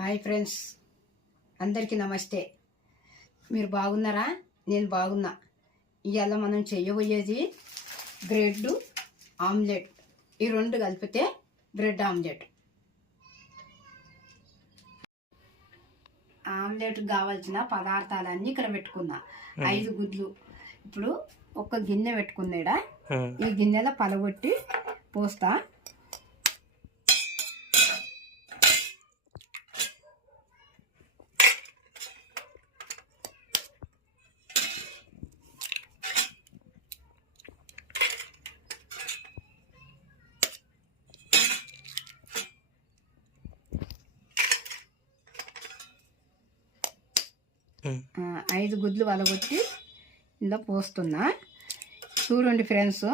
Hi friends, అందరికీ నమస్తే. మీరు బాగున్నారా? నేను బాగున్నా. ఇవాళ మనం చేయబోయేది బ్రెడ్ ఆమ్లెట్. ఈ రెండు కలిపితే బ్రెడ్ ఆమ్లెట్. ఆమ్లెట్ కావాల్సిన పదార్థాలన్నీ ఇక్కడ పెట్టుకున్నా. 5 గుడ్లు. ఇప్పుడు ఒక గిన్నె పెట్టుకున్నాడా, ఈ గిన్నెలో పలగొట్టి పోస్తా. ఐదు గుడ్లు వలగొట్టి ఇందులో పోస్తున్నా. చూడండి ఫ్రెండ్స్,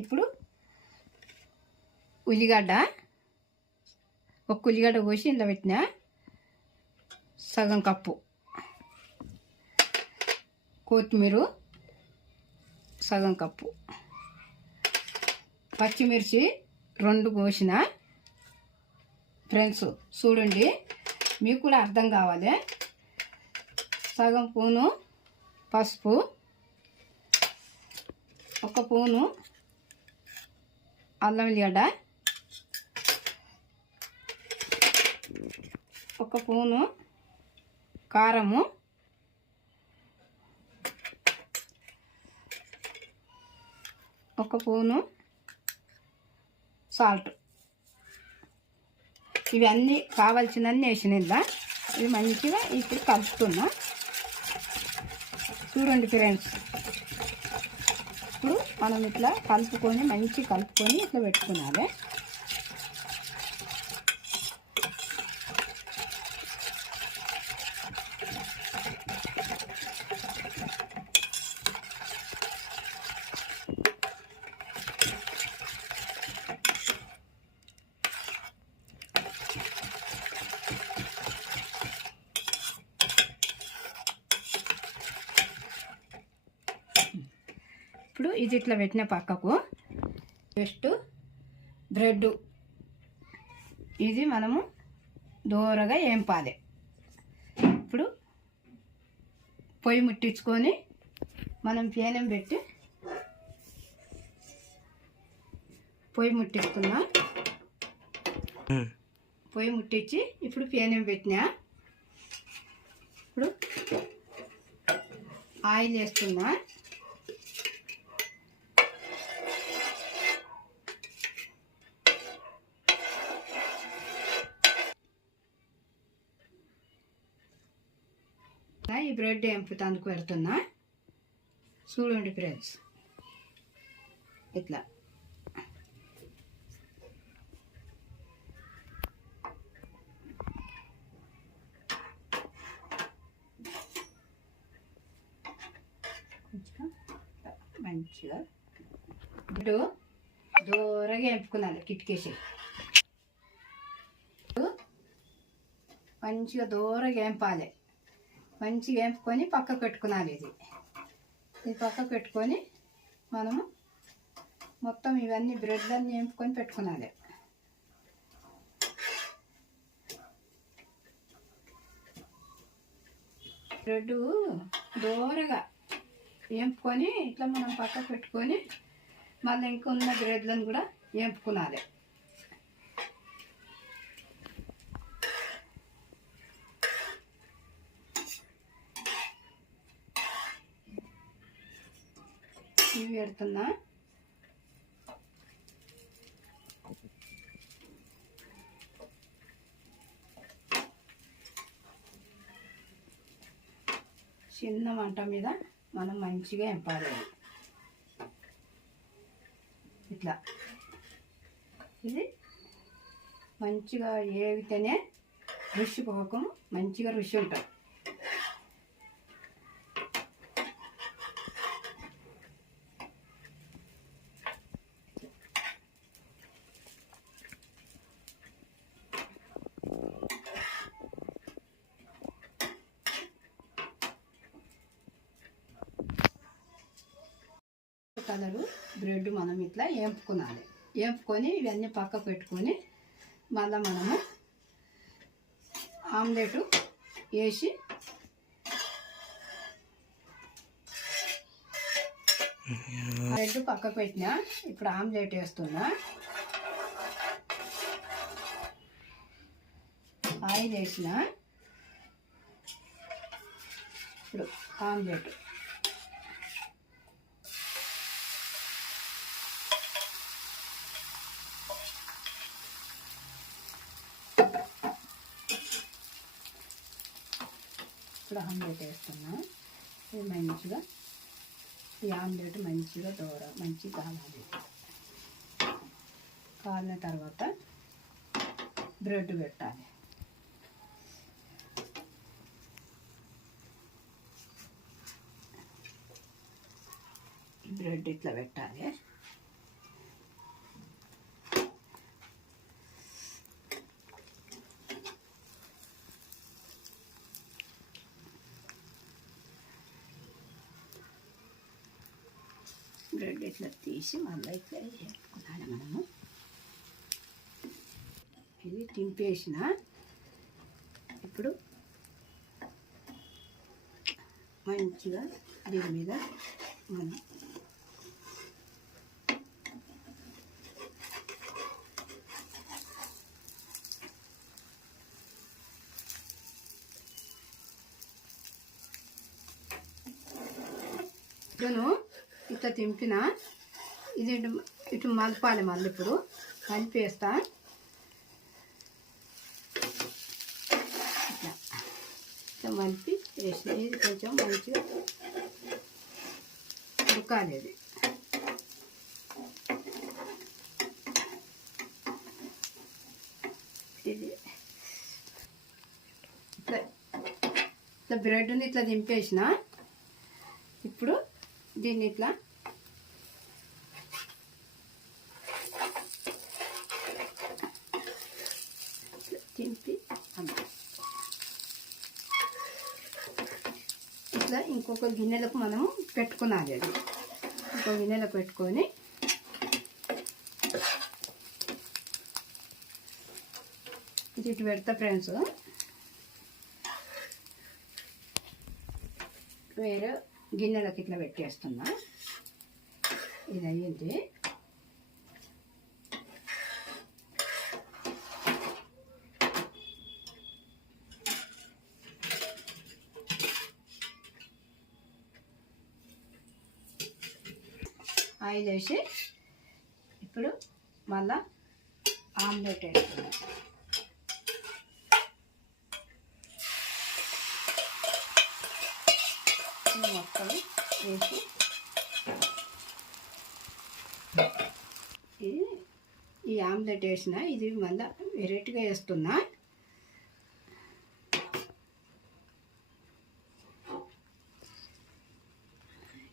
ఇప్పుడు ఉల్లిగడ్డ, ఒక ఉల్లిగడ్డ కోసి ఇందులో పెట్టిన, సగం కప్పు కొత్తిమీర, సగం కప్పు పచ్చిమిర్చి 2 కోసిన. ఫ్రెండ్స్ చూడండి, మీకు కూడా అర్థం కావాలి. సగం స్పూను పసుపు, 1 స్పూను అల్లం వెల్లిగడ్డ, 1 స్పూను కారము, 1 స్పూను సాల్ట్. ఇవన్నీ కావాల్సినన్ని వేసినదా. ఇవి మంచిగా ఇప్పుడు కలుపుతున్నా. చూడండి ఫ్రెండ్స్, ఇప్పుడు మనం ఇట్లా కలుపుకొని మంచిగా కలుపుకొని ఇట్లా పెట్టుకున్నాలి. ఇప్పుడు ఇది ఇట్లా పెట్టిన పక్కకు నెక్స్ట్ బ్రెడ్ ఇది మనము దూరగా ఏంపాలి. ఇప్పుడు పొయ్యి ముట్టించుకొని మనం పేనం పెట్టి పొయ్యి ముట్టిస్తున్నా. పొయ్యి ముట్టించి ఇప్పుడు పేనం పెట్టినా. ఇప్పుడు ఆయిల్ వేస్తున్నా. ఈ బ్రెడ్ ఎంపుతానికి పెడుతున్నా. చూడండి ఫ్రెండ్స్, ఇట్లా మంచిగా బ్రెడ్ దూరగా ఎంపుకున్నాను. కిటికేసి మంచిగా దూరగా ఎంపాలి. మంచిగా వేపుకొని పక్కకు పెట్టుకున్నాను. ఇది పక్కకు పెట్టుకొని మనము మొత్తం ఇవన్నీ బ్రెడ్లన్నీ వేపుకొని పెట్టుకున్నాను. బ్రెడ్ దూరగా వేపుకొని ఇట్లా మనం పక్కకు పెట్టుకొని మళ్ళీ ఇంకొన్న బ్రెడ్లను కూడా వేపుకున్నాలి. ఇవి పెడుతున్నా. చిన్న మంట మీద మనం మంచిగా ఎంపాలి. ఇట్లా ఇది మంచిగా ఏవితేనే రుచి పోకం మంచిగా రుచి ఉంటుంది. కలరు బ్రెడ్ మనం ఇట్లా వేపుకోవాలి. వేపుకొని ఇవన్నీ పక్క పెట్టుకొని మళ్ళీ మనము ఆమ్లెట్ వేసి బ్రెడ్ పక్కకు పెట్టినా. ఇప్పుడు ఆమ్లెట్ వేస్తున్నా. ఆయిల్ వేసిన. ఇప్పుడు ఆమ్లెట్ వేస్తున్నా. ఇది మంచిగా ఈ ఆమ్లెట్ మంచిగా మంచిగా కావాలి. కాలిన తర్వాత బ్రెడ్ పెట్టాలి. బ్రెడ్ ఇట్లా పెట్టాలి. బ్రెడ్ ఇట్లా తీసి మళ్ళీ ఇట్లా వేసుకున్నాను మనము. ఇది తింపేసిన. ఇప్పుడు మంచిగా దీని మీద మనం ఇట్లా తింపిన. ఇది ఇటు మలపాలి. మళ్ళీ ఇప్పుడు కలిపేస్తా. ఇట్లా మలిపి వేసిన. ఇది కొంచెం మంచిగా ఉడకాలి. ఇది ఇది ఇట్లా బ్రెడ్ని ఇట్లా దింపేసిన. ఇప్పుడు దీన్ని ఇట్లా తింపి ఇట్లా ఇంకొక గిన్నెలకు మనం పెట్టుకున్నాలి. అది ఇంకొక గిన్నెలకు పెట్టుకొని ఇది ఇటు పెడతా ఫ్రెండ్స్. వేరే గిన్నెలకు ఇట్లా పెట్టేస్తున్నా. ఇది అయ్యింది. ఆయిల్ వేసి ఇప్పుడు మళ్ళా ఆమ్లెట్ వేస్తున్నా. మొత్తం వేసి ఈ ఆమ్లెట్ వేసిన. ఇది మళ్ళీ వెరైటీగా వేస్తున్నా.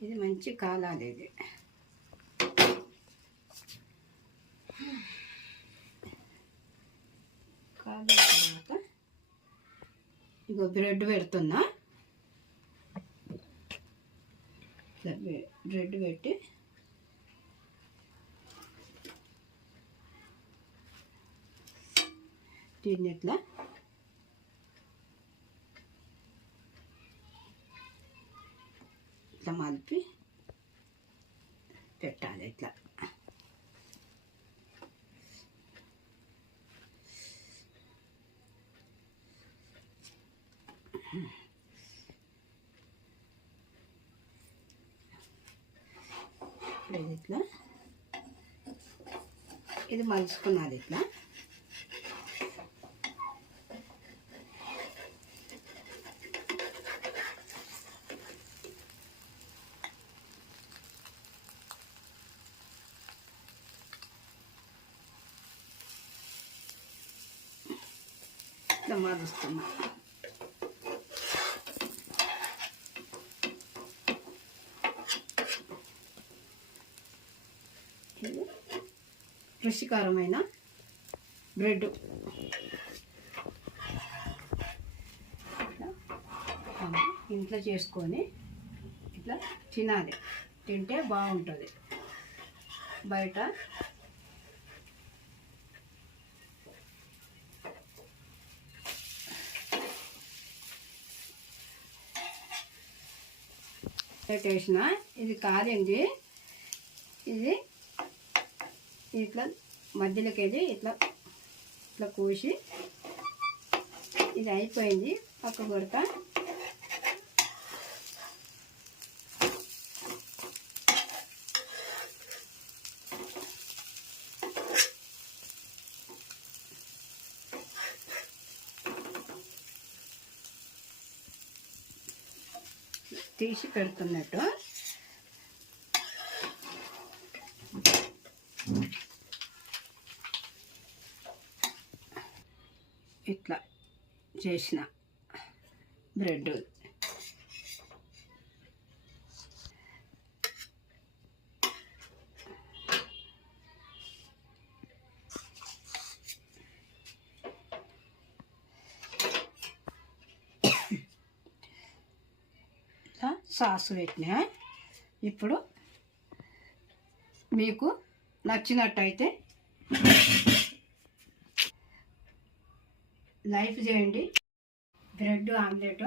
ఇది మంచి కాలాలి. ఇది కాలిన తర్వాత ఇగో బ్రెడ్ పెడుతున్నా. బ్రెడ్ పెట్టి దీన్ని ఇట్లా ఇట్లా మలిపి పెట్టాలి. ఇట్లా ఇట్లా ఇది మలుచుకున్నది. ఇట్లా ఇట్లా మలుస్తున్నా. రుచికరమైన బ్రెడ్ ఇంట్లో చేసుకొని ఇట్లా తినాలి. తింటే బాగుంటుంది. బయట వేసిన ఇది కాదండి, ఇది ఇట్లా మధ్యలోకి వెళ్ళి ఇట్లా ఇట్లా కోసి ఇది అయిపోయింది, పక్క కొడతా. తీసి పెడుతున్నట్టు ఇట్లా చేసిన బ్రెడ్ సాస్ పెట్టినా. ఇప్పుడు మీకు నచ్చినట్టయితే లైక్ చేయండి. బ్రెడ్ ఆమ్లెట్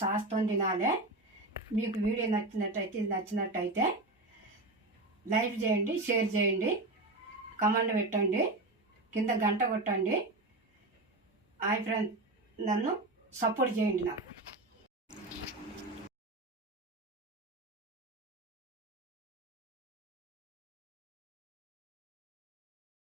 సాస్తో తినాలి. మీకు వీడియో నచ్చినట్టయితే లైక్ చేయండి, షేర్ చేయండి, కామెంట్ పెట్టండి, కింద గంట కొట్టండి. హాయ్ ఫ్రెండ్స్, నన్ను సపోర్ట్ చేయండి నాకు.